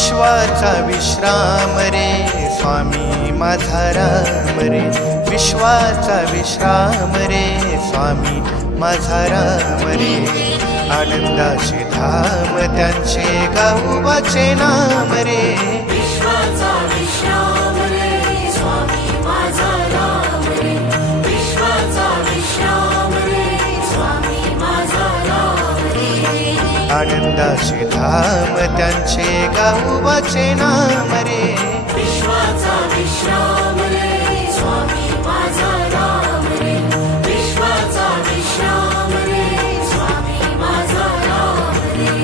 विश्वाचा विश्राम रे स्वामी माझा राम रे, विश्वाचा विश्राम रे स्वामी माझा राम रे. आनंदाचे धाम त्यांचे गाऊबाचे नाम रे, विश्वाचा विश्राम रे स्वामी माझा राम रे, विश्वाचा विश्राम रे स्वामी माझा राम रे. आनंदाचे धाम त्यांचे गाऊबाचे नाम रे, विश्वाचा विश्राम रे स्वामी माझा राम रे, विश्वाचा विश्राम रे स्वामी माझा राम रे.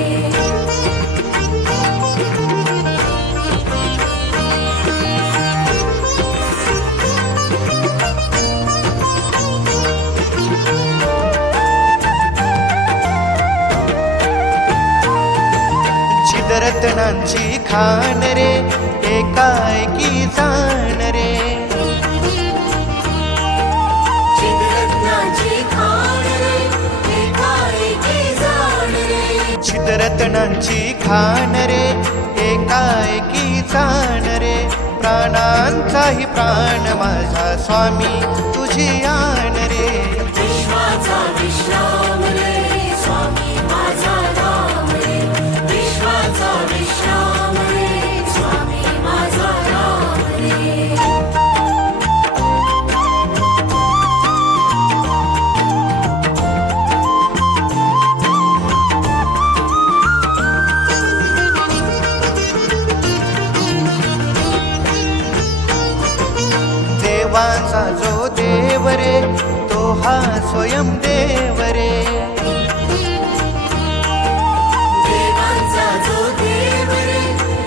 चिदरत्नांची खाण रे एकाएकी जाण रे, चिदरत्नांची खाण रे एकाएकी जाण रे, चिदरत्नांची खाण रे एकाएकी जाण रे. प्राणांचाही प्राण माझा स्वामी तुझी आण रे, विश्वाचा विश्राम रे स्वामी माझा राम रे, विश्वाचा विश्राम रे स्वामी माझा राम रे. देवाचा जो देव रे तो हा स्वयं देव रे, देवांचा जो देव रे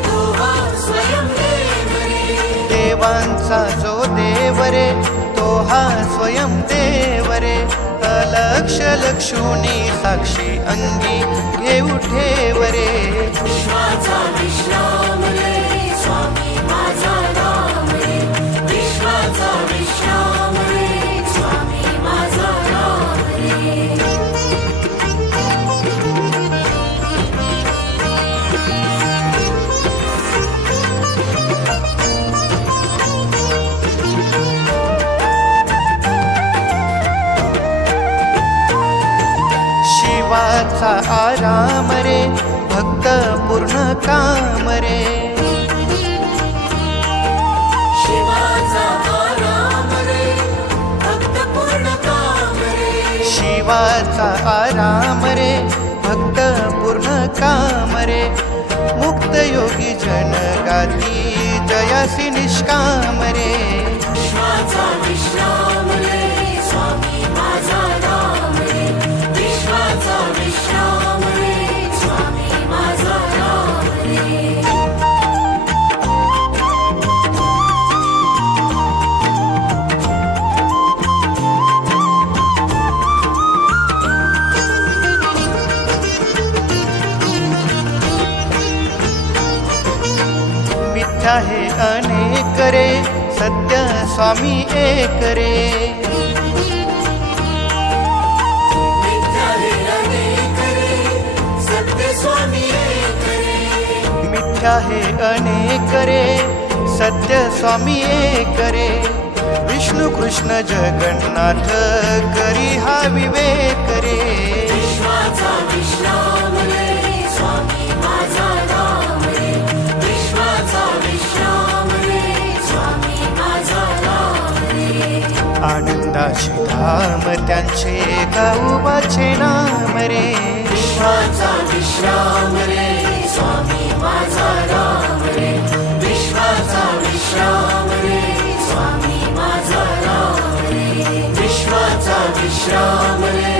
तो हा स्वयं देव रे, देवांचा जो देव रे तो हा स्वयं देव रे. अलक्ष लक्षुनी साक्षी अंगी घेऊ ठेव रे, विश्वाचा विश्राम रे स्वामी माझा राम रे, विश्वाचा विश्राम रे स्वामी माझा राम रे. शिवाचा आराम रे भक्त पूर्ण काम रे, शिवाचा आराम रे भक्त पूर्ण काम रे, शिवाचा आराम रे भक्त पूर्ण काम रे. मुक्त योगी जन गाती जयासी निष्काम रे, विश्वाचा विश्राम रे स्वामी माझा राम रे, विश्वाचा विश्राम रे स्वामी माझा राम रे. मिथ्या हे अनेक रे सत्य स्वामी एक रे, मिथ्या हे अनेक रे सत्य स्वामी एक रे, मिथ्या हे अनेक रे सत्य स्वामी एक रे. विष्णू कृष्ण जगन्नाथ करी हा विवेक रे, विश्वाचा विश्राम रे स्वामी माझा राम रे, विश्वाचा विश्राम रे स्वामी माझा राम रे. आनंदाचे धाम त्यांचे गाऊबाचे नाम रे, विश्वाचा विश्राम रे स्वामी माझा राम रे, विश्वाचा विश्राम रे स्वामी माझा राम रे, विश्वाचा विश्राम रे